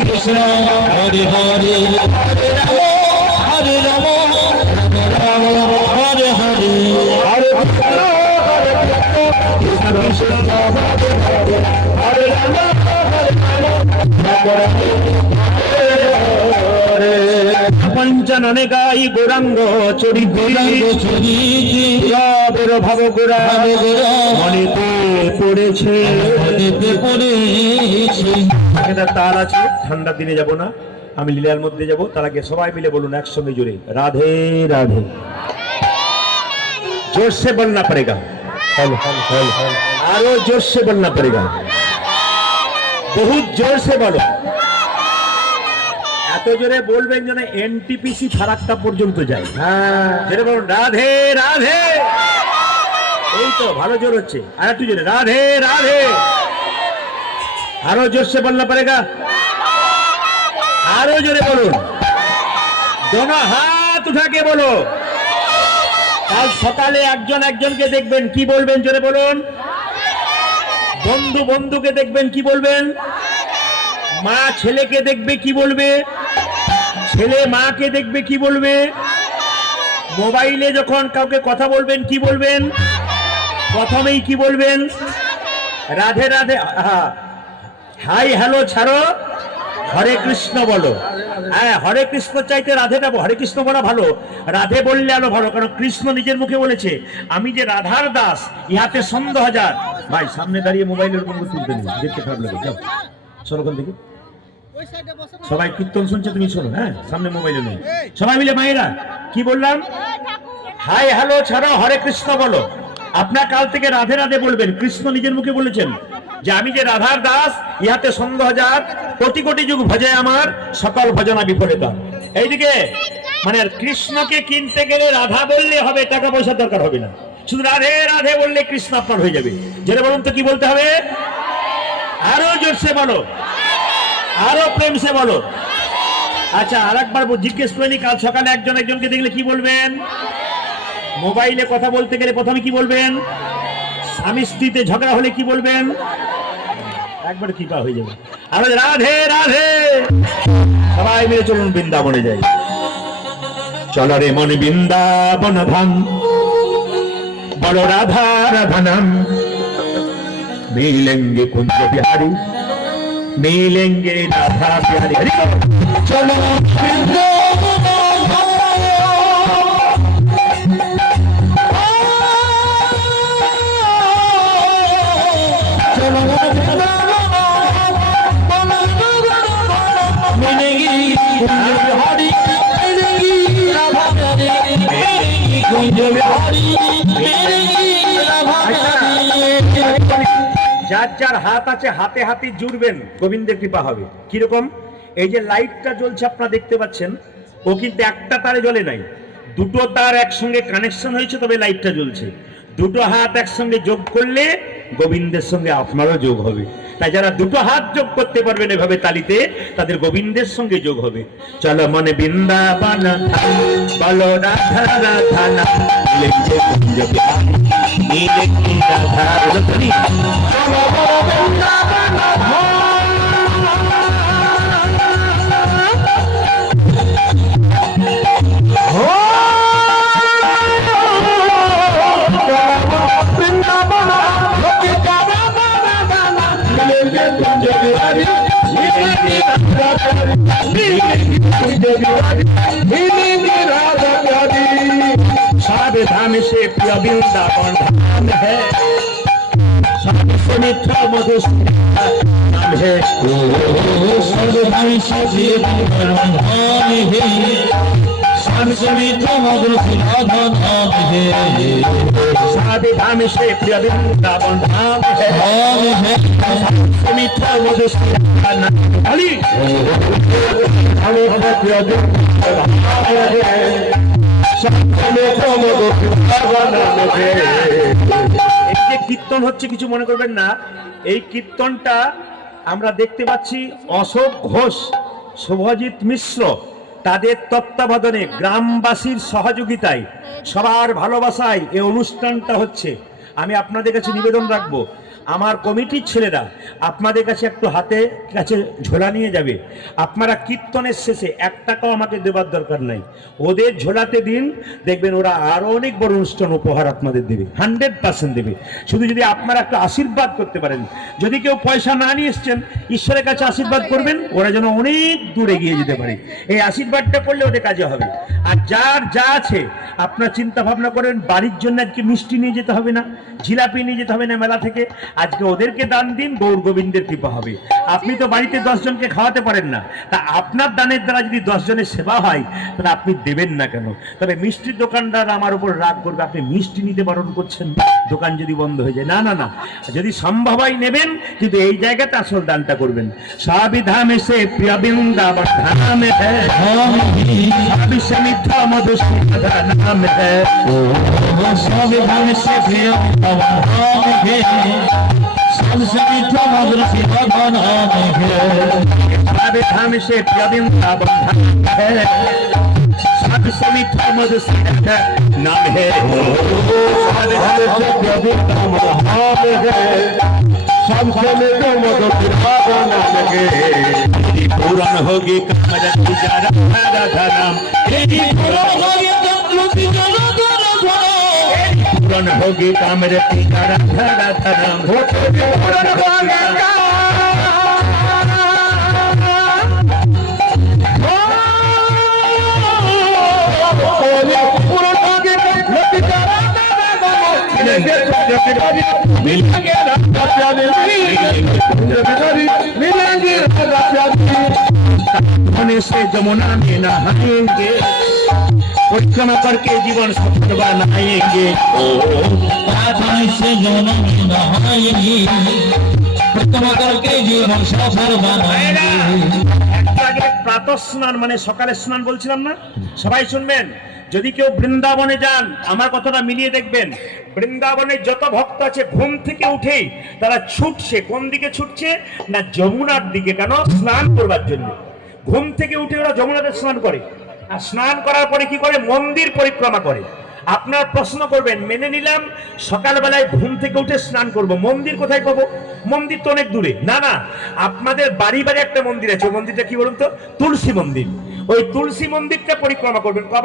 Krishna Hare Hare Hare Rama Rama Rama Hare Hare Hare Krishna Hare Rama पंचनने गाई गौरांग चरित्र भाव गोरा मनेते पड़ेছে তার আছে ঠান্ডার দিনে যাব না আমি লীলার মধ্যে যাব তার আগে সবাই মিলে বলুন একসঙ্গে জোরে রাধে রাধে जोर से बोलना पड़ेगा आरो जोर से बोलना पड़ेगा बहुत जोर से बोलो এত জোরে বলবেন যেন এনটিপিসি ফারাক্কা পর্যন্ত যায় হ্যাঁ জোরে বলুন রাধে রাধে এই তো ভালো জোর হচ্ছে আর একটু জোরে রাধে রাধে আরো जोर से बोलना पड़ेगा আরো জোরে বলুন दोनों हाथ उठा के बोलो কাল সকালে একজন একজনকে দেখবেন কি বলবেন জোরে বলুন বন্ধু বন্ধুকে দেখবেন কি বলবেন মা ছেলেকে দেখবে কি বলবে ছেলে মাকে দেখবে কি বলবে মোবাইলে যখন কাউকে কথা বলবেন কি বলবেন প্রথমেই কি বলবেন রাধে রাধে হাই হ্যালো ছাড়ো হরে কৃষ্ণ বলো হ্যাঁ হরে কৃষ্ণ চাইতে রাধেটা হরে কৃষ্ণ বলা ভালো রাধে বললে আরো ভালো কারণ কৃষ্ণ নিজের মুখে বলেছে আমি যে রাধার দাস ইহাতে সন্দেহ হাজার ভাই সামনে দাঁড়িয়ে মোবাইলের বন্ধু তুলতে নেই দেখতে খারাপ লাগে যাও শোনো কোন দিকে সবাই কীর্তন শুনছে তুমি শোনো হ্যাঁ সামনে মোবাইলে নেই সবাই মিলে মায়েরা কি বললাম হাই হ্যালো ছাড়ো হরে কৃষ্ণ বলো আপনার কাল থেকে রাধে রাধে বলবেন কৃষ্ণ নিজের মুখে বলেছেন যে আমি যে রাধার দাস ইহাতে সন্দেহ হাজার কোটি কোটি যুগ ভজে আমার সকল ভজনা বিফলিত এইদিকে মানে কৃষ্ণকে কিনতে গেলে রাধা বললে হবে টাকা পয়সা দরকার হবে না শুধু রাধে রাধে বললে কৃষ্ণ আপনার হয়ে যাবে যেটা বলুন তো কি বলতে হবে আরো জোরসে বলো আরো প্রেম সে বলো আচ্ছা আরেকবার জিজ্ঞেস করিনি কাল সকালে একজন একজনকে দেখলে কি বলবেন মোবাইলে কথা বলতে গেলে প্রথমে কি বলবেন স্বামী স্ত্রীতে ঝগড়া হলে কি বলবেন একবার কি হয়ে যাবে আর রাধে রাধে সবাই মিলে চলুন বৃন্দাবনে যাই চলো রে মন বৃন্দাবন ধাম বড় রাধা রাধা নাম মিলেঙ্গে কুঞ্জ বিহারী मिलेंगे राधा प्यारी हरि चलो मिलेंगी बिहारी मिलेंगी राधा प्यारी मिलेंगी कुंज बिहारी मिलेंगी राधा प्यारी যার যার হাত আছে হাতে হাতে জুড়বেন গোবিন্দের কৃপা হবে কিরকম এই যে লাইটটা জ্বলছে আপনারা দেখতে পাচ্ছেন ও কিন্তু একটা তারে জ্বলে নাই দুটো তার একসঙ্গে কানেকশন হয়েছে তবে লাইটটা জ্বলছে দুটো হাত একসঙ্গে যোগ করলে গোবিন্দের সঙ্গে আপনারও যোগ হবে তাই যারা দুটো হাত যোগ করতে পারবেন এভাবে তালিতে তাদের গোবিন্দের সঙ্গে যোগ হবে চলো মনে বৃন্দাবন বলো রাধা রাধা না লেগে কুঞ্জ বিহারী নীলেঙ্গি রাধা রতনী চলো বলো বৃন্দাবন धाम से प्रिय वृंदावन धाम है सबसे मीठा मधुर नाम है सबसे मीठा मधुर नाम है साधे धाम से प्रिय वृंदावन धाम है सबसे मीठा मधुर नाम हरि हमें प्रिय কীর্তন হচ্ছে কিছু মনে করবেন না এই কীর্তনটা আমরা দেখতে পাচ্ছি অশোক ঘোষ শুভজিৎ মিশ্র তাদের তত্ত্বাবধানে গ্রামবাসীর সহযোগিতায় সবার ভালোবাসায় এই অনুষ্ঠানটা হচ্ছে। আমি আপনাদের কাছে নিবেদন রাখবো, আমার কমিটির ছেলেরা আপনাদের কাছে একটু হাতে কাছে ঝোলা নিয়ে যাবে। আপনারা কীর্তনের শেষে 1 টাকাও আমাকে দেবার দরকার নাই, ওদের ঝোলাতে দিন, দেখবেন ওরা আরো অনেক বড় অনুষ্ঠান উপহার আপনাদের দেবে, 100% দেবে। শুধু যদি আপনারা একটু আশীর্বাদ করতে পারেন, যদি কেউ পয়সা না নিয়ে এসছেন ঈশ্বরের কাছে আশীর্বাদ করবেন, ওরা যেন অনেক দূরে এগিয়ে যেতে পারে। এই আশীর্বাদটা করলে ওদের কাজে হবে। আর যার যা আছে আপনার চিন্তা ভাবনা করেন, বাড়ির জন্য আজকে মিষ্টি নিয়ে যেতে হবে না, জিলাপি নিয়ে যেতে হবে না মেলা থেকে, আজকে ওদেরকে দান দিন, গৌর গোবিন্দের কৃপা হবে। আপনি তো বাড়িতে 10 জনকে খাওয়াতে পারেন না, তা আপনার দানের দ্বারা যদি 10 জনের সেবা হয় তাহলে আপনি দেবেন না কেন? তবে মিষ্টির দোকানদার আমার উপর রাগ করবে, আপনি মিষ্টি নিতে বারণ করছেন, দোকান যদি বন্ধ হয়ে যায়। না না না, যদি সম্ভব হয় নেবেন, কিন্তু এই জায়গাতে আসল দানটা করবেন। সাবিধাম সে প্রিয় বৃন্দাবন ধাম হ্যায়, সবিষে মিথ্যা মধুসূদন নাম হ্যায়, संविधान से प्रिय अवधान है, सबसे मीठा मधुर सिंहासन है। साविधाम से प्रिय वृंदावन धाम है, सबसे मीठा मधुसूदन नाम है। साविधान से प्रिय वृंदावन धाम है, सबसे मीठा मधुर सिंहासन है। पूरन होगी कमर गुजारा राधा नाम, पूरन होगी पूरन होगी कामर गुजारा राधा नाम, होने से जमुना में नहाएंगे, परिक्रमा करके जीवन सफल बनाएंगे। पानी से जमुना में नहाएंगे, परिक्रमा करके जीवन सफल बनाएंगे। প্রাতঃ স্নান মানে সকালের স্নান বলছিলাম না, সবাই শুনবেন। যদি কেউ বৃন্দাবনে যান, আমার কথাটা মিলিয়ে দেখবেন, বৃন্দাবনে যত ভক্ত আছে ঘুম থেকে উঠেই তারা ছুটছে, কোন দিকে ছুটছে না যমুনার দিকে। কেন? স্নান করবার জন্য। ঘুম থেকে উঠে ওরা যমুনাতে স্নান করে, আর স্নান করার পরে কি করে? মন্দির পরিক্রমা করে। আপনার প্রশ্ন করবেন, মেনে নিলাম সকালবেলায় ঘুম থেকে উঠে স্নান করব, মন্দির কোথায় পাবো? মন্দির তো অনেক দূরে। না না, আপনাদের বাড়ি বাড়ি একটা মন্দির আছে, মন্দিরটা কি বলুন তো? তুলসী মন্দির। ওই তুলসী মন্দিরটা পরিক্রমা করবেন। কবার